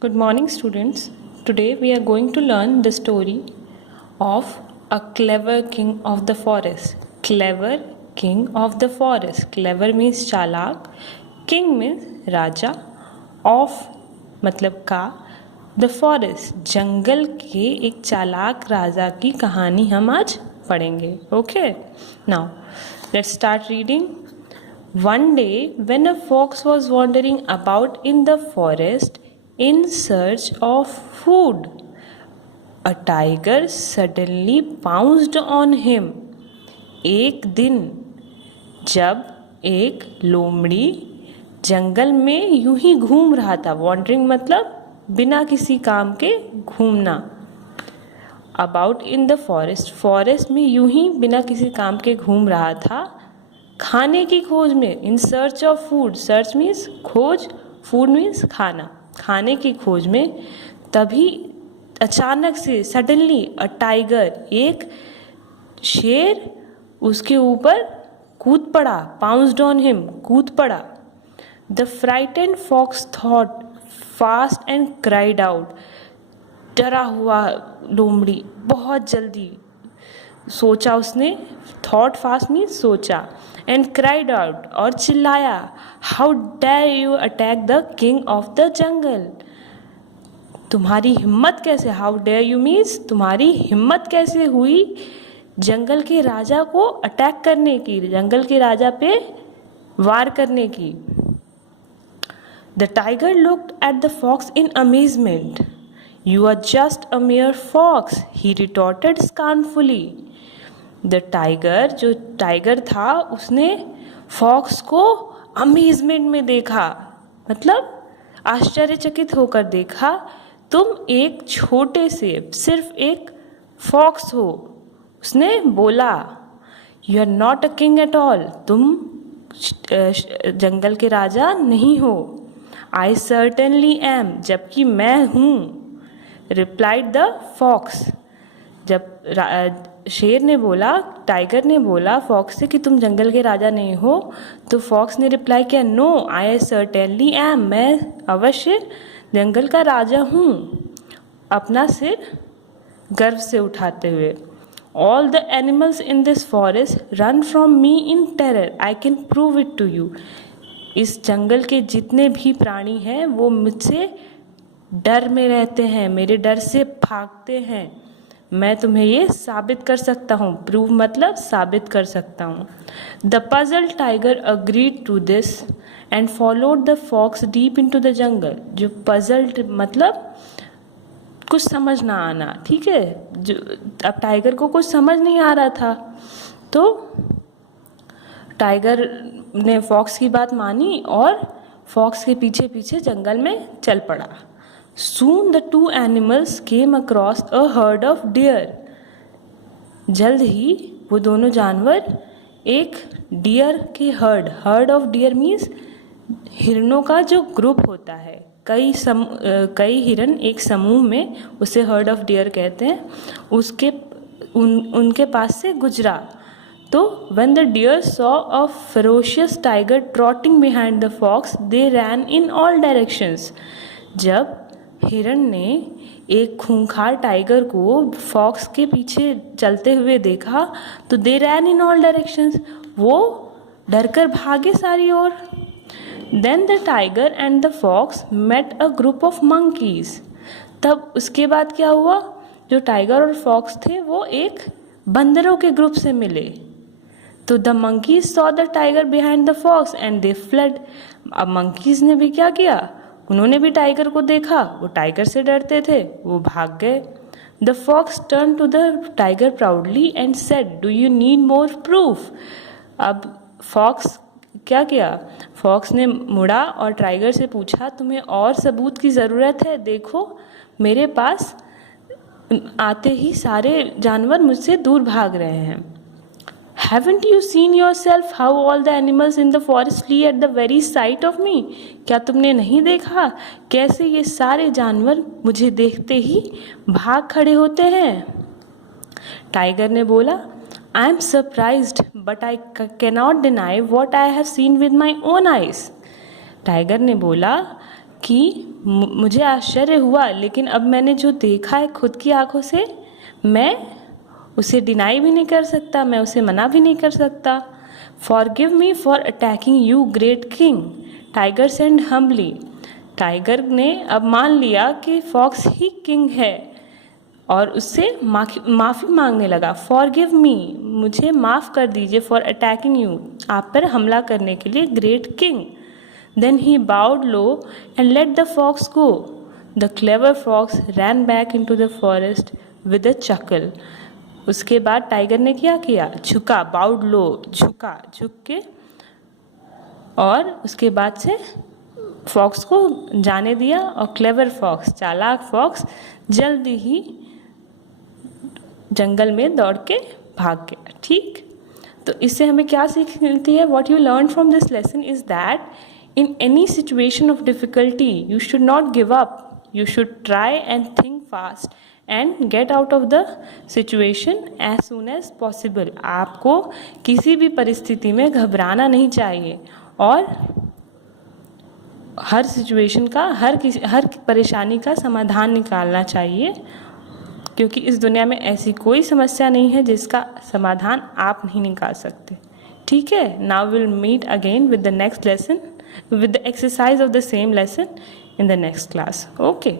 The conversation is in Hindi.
Good morning, students. Today we are going to learn the story of a clever king of the forest. Clever king of the forest. Clever means चालाक. King means Raja. Of मतलब का. The forest जंगल के एक चालाक राजा की कहानी हम आज पढ़ेंगे. Okay. Now let's start reading. One day, when a fox was wandering about in the forest in search of food, a tiger suddenly pounced on him. एक दिन जब एक लोमड़ी जंगल में यूं ही घूम रहा था. वॉन्डरिंग मतलब बिना किसी काम के घूमना. About in the forest, forest में यूं ही बिना किसी काम के घूम रहा था खाने की खोज में. In search of food. Search means खोज, फूड मीन्स खाना. खाने की खोज में तभी अचानक से सडनली अ टाइगर, एक शेर उसके ऊपर कूद पड़ा. पाउंस्ड ऑन हिम, कूद पड़ा. The frightened fox thought fast and cried out. डरा हुआ लोमड़ी बहुत जल्दी सोचा उसने. थॉट फास्ट मीन्स सोचा. एंड क्राइड आउट और चिल्लाया. How dare you attack the king of the jungle. तुम्हारी हिम्मत कैसे. हाउ डेयर यू मीन्स तुम्हारी हिम्मत कैसे हुई जंगल के राजा को अटैक करने की, जंगल के राजा पे वार करने की. The tiger looked at the fox in amazement. You are just a mere fox, he retorted scornfully. The tiger, जो टाइगर था, उसने फॉक्स को अमेजमेंट में देखा, मतलब आश्चर्यचकित होकर देखा. तुम एक छोटे से, सिर्फ एक फॉक्स हो. उसने बोला, you are not a king at all. तुम जंगल के राजा नहीं हो. आई सर्टेनली एम, जबकि मैं हूँ. Replied the fox. जब शेर ने बोला, टाइगर ने बोला फॉक्स से कि तुम जंगल के राजा नहीं हो, तो फॉक्स ने रिप्लाई किया, नो आई सर्टेनली एम, मैं अवश्य जंगल का राजा हूँ. अपना सिर गर्व से उठाते हुए. All the animals in this forest run from me in terror, I can prove it to you. इस जंगल के जितने भी प्राणी हैं वो मुझसे डर में रहते हैं, मेरे डर से भागते हैं. मैं तुम्हें ये साबित कर सकता हूँ. प्रूव मतलब साबित कर सकता हूँ. The puzzled tiger agreed to this and followed the fox deep into the jungle. जो पजल्ड मतलब कुछ समझ ना आना, ठीक है. जो अब टाइगर को कुछ समझ नहीं आ रहा था, तो टाइगर ने फॉक्स की बात मानी और फॉक्स के पीछे पीछे जंगल में चल पड़ा. Soon the two animals came across a herd of deer. जल्द ही वो दोनों जानवर एक डियर के हर्ड ऑफ डियर मीन्स हिरणों का जो ग्रुप होता है, कई हिरन एक समूह में, उसे हर्ड ऑफ डियर कहते हैं. उनके पास से गुजरा. तो when the deer saw a ferocious tiger trotting behind the fox, they ran in all directions. जब हिरन ने एक खूंखार टाइगर को फॉक्स के पीछे चलते हुए देखा, तो दे रैन इन ऑल डायरेक्शंस, वो डरकर भागे सारी ओर. Then the tiger and the fox met a group of monkeys. तब उसके बाद क्या हुआ, जो टाइगर और फॉक्स थे वो एक बंदरों के ग्रुप से मिले. तो the monkeys saw the tiger behind the fox and they fled. अब मंकीज ने भी क्या किया, उन्होंने भी टाइगर को देखा. वो टाइगर से डरते थे, वो भाग गए. The fox turn to the tiger proudly and said, do you need more proof. अब फॉक्स क्या किया, फॉक्स ने मुड़ा और टाइगर से पूछा, तुम्हें और सबूत की ज़रूरत है. देखो मेरे पास आते ही सारे जानवर मुझसे दूर भाग रहे हैं. Haven't you seen yourself how all the animals in the forest flee at the very sight of me? क्या तुमने नहीं देखा कैसे ये सारे जानवर मुझे देखते ही भाग खड़े होते हैं. टाइगर ने बोला, I am surprised, but I cannot deny what I have seen with my own eyes. Tiger ने बोला कि मुझे आश्चर्य हुआ, लेकिन अब मैंने जो देखा है खुद की आंखों से, मैं उसे डिनाई भी नहीं कर सकता, मैं उसे मना भी नहीं कर सकता। Forgive me for attacking you great king, tiger said humbly. Tiger ने अब मान लिया कि फॉक्स ही किंग है और उससे माफ़ी मांगने लगा। फॉरगिव मी, मुझे माफ़ कर दीजिए, फॉर अटैकिंग यू, आप पर हमला करने के लिए, great king. Then he bowed low and let the fox go. The clever fox ran back into the forest with a jackal. उसके बाद टाइगर ने क्या किया, झुका, बाउड लो, झुका, झुक के, और उसके बाद से फॉक्स को जाने दिया। और क्लेवर फॉक्स, चालाक फॉक्स, जल्दी ही जंगल में दौड़ के भाग गया। ठीक, तो इससे हमें क्या सीख मिलती है? What you learn from this lesson is that in any situation of difficulty you should not give up, you should try and think fast and get out of the situation as soon as possible। आपको किसी भी परिस्थिति में घबराना नहीं चाहिए और हर सिचुएशन का, हर परेशानी का समाधान निकालना चाहिए, क्योंकि इस दुनिया में ऐसी कोई समस्या नहीं है जिसका समाधान आप नहीं निकाल सकते। ठीक है, now will meet again with the next lesson, with the exercise of the same lesson in the next class. Okay.